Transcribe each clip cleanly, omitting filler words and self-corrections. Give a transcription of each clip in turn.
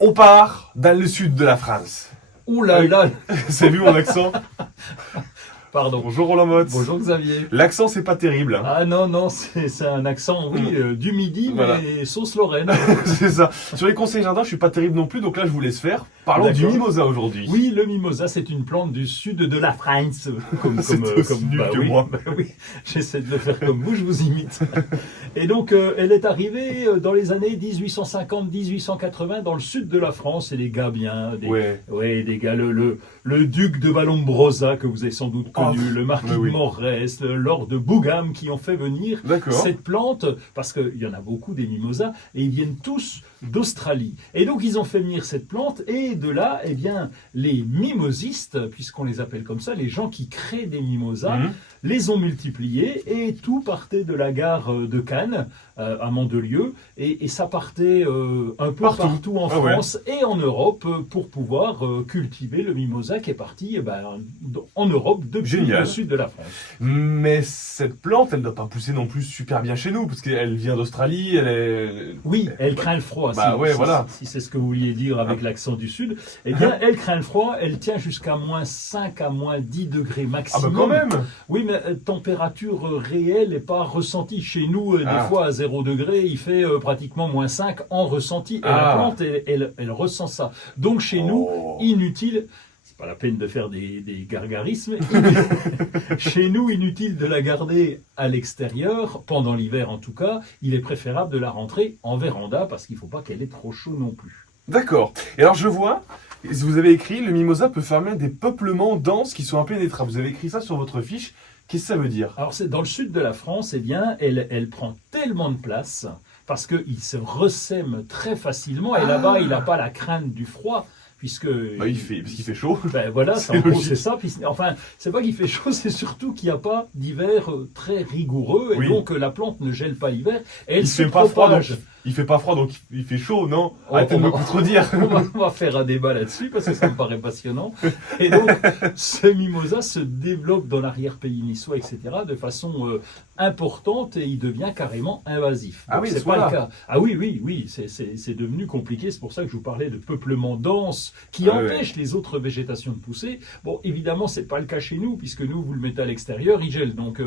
On part dans le sud de la France. Ouh là là. C'est vu mon accent? Pardon. Bonjour Roland Motz. Bonjour Xavier. L'accent, c'est pas terrible. Hein. Ah non, c'est un accent, oui, du midi, Voilà. mais sauce Lorraine. C'est ça. Sur les conseils jardins, je suis pas terrible non plus, donc là, je vous laisse faire. Parlons du D'accord. mimosa aujourd'hui. Oui, le mimosa, c'est une plante du sud de la France. C'est aussi nul que oui, moi. oui, j'essaie de le faire comme vous, je vous imite. Et donc, elle est arrivée dans les années 1850-1880 dans le sud de la France, et des gars bien, des gars, le duc de Vallombrosa, que vous avez sans doute connu, le marquis de Morès, le lord de Bougham, qui ont fait venir cette plante, parce qu'il y en a beaucoup des mimosas, et ils viennent tous d'Australie. Et donc, ils ont fait venir cette plante, et de là, eh bien, les mimosistes, puisqu'on les appelle comme ça, les gens qui créent des mimosas, les ont multipliés, et tout partait de la gare de Cannes, à Mandelieu, et ça partait un peu partout en France et en Europe pour pouvoir cultiver le mimosa qui est parti en Europe depuis le sud de la France. Mais cette plante, elle ne doit pas pousser non plus super bien chez nous, parce qu'elle vient d'Australie, elle est... Oui, elle craint le froid, si c'est ce que vous vouliez dire avec l'accent du sud. Eh bien, elle craint le froid, elle tient jusqu'à moins 5 à moins 10 degrés maximum. Ah bah quand même. Oui, mais température réelle n'est pas ressentie. Chez nous, des fois à 0 degré, il fait pratiquement moins 5 en ressenti. Et la plante, elle ressent ça. Donc chez nous, inutile, c'est pas la peine de faire des gargarismes, chez nous, inutile de la garder à l'extérieur, pendant l'hiver en tout cas, il est préférable de la rentrer en véranda parce qu'il ne faut pas qu'elle ait trop chaud non plus. D'accord. Et alors je vois, vous avez écrit, le mimosa peut former des peuplements denses qui sont impénétrables. Vous avez écrit ça sur votre fiche. Qu'est-ce que ça veut dire? Alors, c'est dans le sud de la France, eh bien, elle prend tellement de place parce qu'il se ressème très facilement. Et là-bas, il n'a pas la crainte du froid. Parce qu'il fait chaud. Ben voilà, en gros, c'est ça. Puis, enfin, c'est pas qu'il fait chaud, c'est surtout qu'il n'y a pas d'hiver très rigoureux. Et donc, la plante ne gèle pas l'hiver. Et elle se propage. Il fait pas froid, donc il fait chaud, non? Arrêtez de me contredire. On va faire un débat là-dessus, parce que ça me paraît passionnant. Et donc, ce mimosa se développe dans l'arrière-pays niçois, etc., de façon importante, et il devient carrément invasif. Donc, c'est pas le cas. Ah oui, c'est devenu compliqué. C'est pour ça que je vous parlais de peuplement dense, qui empêche les autres végétations de pousser. Bon, évidemment, c'est pas le cas chez nous, puisque nous, vous le mettez à l'extérieur, il gèle, donc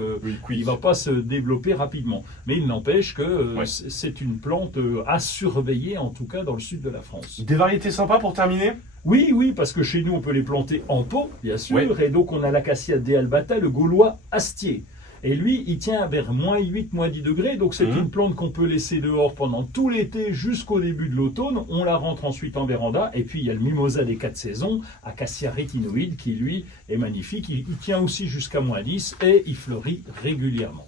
il va pas se développer rapidement. Mais il n'empêche que c'est une plante à surveiller, en tout cas dans le sud de la France. Des variétés sympas pour terminer? Oui, parce que chez nous, on peut les planter en pot, bien sûr, et donc on a l'acacia dealbata, le gaulois astier. Et lui, il tient vers moins 8, moins 10 degrés, donc c'est une plante qu'on peut laisser dehors pendant tout l'été jusqu'au début de l'automne. On la rentre ensuite en véranda, et puis il y a le mimosa des 4 saisons, Acacia rétinoïde, qui lui est magnifique. Il tient aussi jusqu'à moins 10 et il fleurit régulièrement.